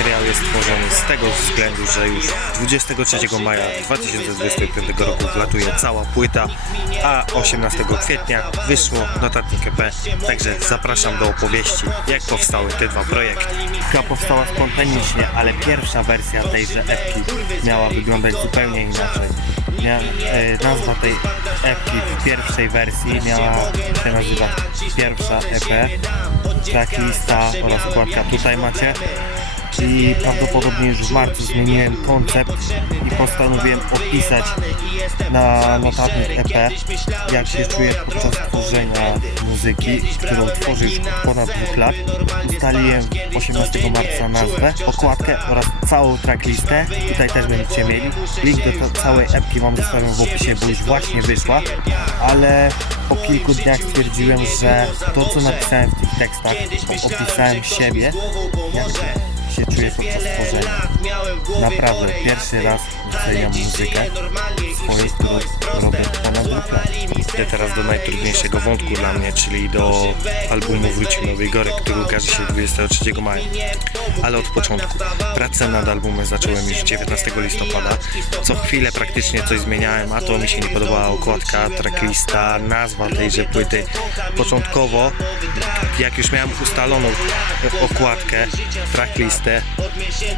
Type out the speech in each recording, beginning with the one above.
materiał jest tworzony z tego względu, że już 23 maja 2025 roku wlatuje cała płyta, a 18 kwietnia wyszło notatnik EP. Także zapraszam do opowieści, jak powstały te dwa projekty. Epka powstała spontanicznie, ale pierwsza wersja tejże epki miała wyglądać zupełnie inaczej. Mia, e, nazwa tej epki w pierwszej wersji miała się nazywać pierwsza EP, tracklista oraz okładka tutaj macie. I prawdopodobnie już w marcu zmieniłem koncept i postanowiłem opisać na notatnik EP, jak się czuję podczas tworzenia muzyki, którą tworzę już ponad dwóch lat. Ustaliłem 18 marca nazwę, okładkę oraz całą tracklistę. Tutaj też będziecie mieli. Link do całej epki mam zostawiony w opisie, bo już właśnie wyszła, ale po kilku dniach stwierdziłem, że to co napisałem w tych tekstach, opisałem siebie, jak się czuję podczas tworzenia. Naprawdę, pierwszy raz doceniam muzykę swoją, którą robię teraz do najtrudniejszego wątku dla mnie, czyli do albumu Wróci Nowy Gorek, który ukaże się 23 maja. Ale od początku. Pracę nad albumem zacząłem już 19 listopada. Co chwilę praktycznie coś zmieniałem, a to mi się nie podobała okładka, tracklista, nazwa tejże płyty. Początkowo, jak już miałem ustaloną okładkę, tracklistę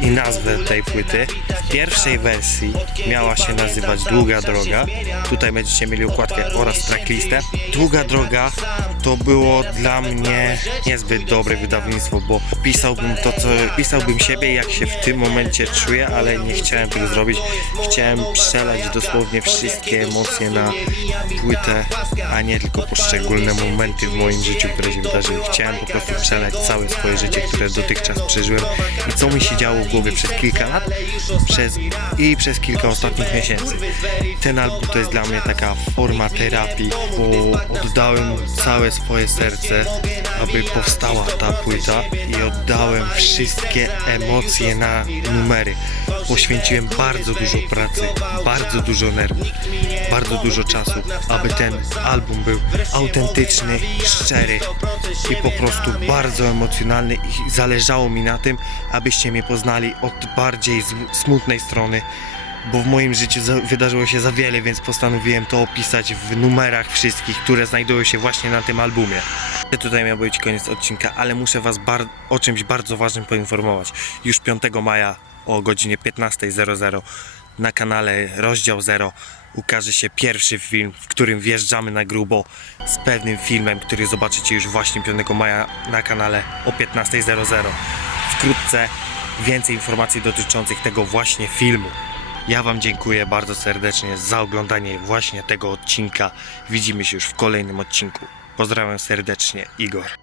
i nazwę tej płyty, w pierwszej wersji miała się nazywać Długa Droga. Tutaj będziecie mieli okładkę oraz tracklistę. Długa Droga to było dla mnie niezbyt dobre wydawnictwo, bo pisałbym to, co pisałbym siebie, jak się w tym momencie czuję, ale nie chciałem tego zrobić. Chciałem przelać dosłownie wszystkie emocje na płytę, a nie tylko poszczególne momenty w moim życiu, które się wydarzyły. Chciałem po prostu przelać całe swoje życie, które dotychczas przeżyłem i co mi się działo w głowie przez kilka lat przez, i przez kilka ostatnich miesięcy. Ten album to jest dla mnie taka forma terapii, bo oddałem całe swoje serce, aby powstała ta płyta i oddałem wszystkie emocje na numery. Poświęciłem bardzo dużo pracy, bardzo dużo nerwów, bardzo dużo czasu, aby ten album był autentyczny, szczery i po prostu bardzo emocjonalny i zależało mi na tym, abyście mnie poznali od bardziej smutnej strony, bo w moim życiu wydarzyło się za wiele, więc postanowiłem to opisać w numerach wszystkich, które znajdują się właśnie na tym albumie. Tutaj miał być koniec odcinka, ale muszę Was o czymś bardzo ważnym poinformować. Już 5 maja o godzinie 15.00 na kanale Rozdział 0 ukaże się pierwszy film, w którym wjeżdżamy na grubo z pewnym filmem, który zobaczycie już właśnie 5 maja na kanale o 15.00. Wkrótce więcej informacji dotyczących tego właśnie filmu. Ja Wam dziękuję bardzo serdecznie za oglądanie właśnie tego odcinka. Widzimy się już w kolejnym odcinku. Pozdrawiam serdecznie, Igor.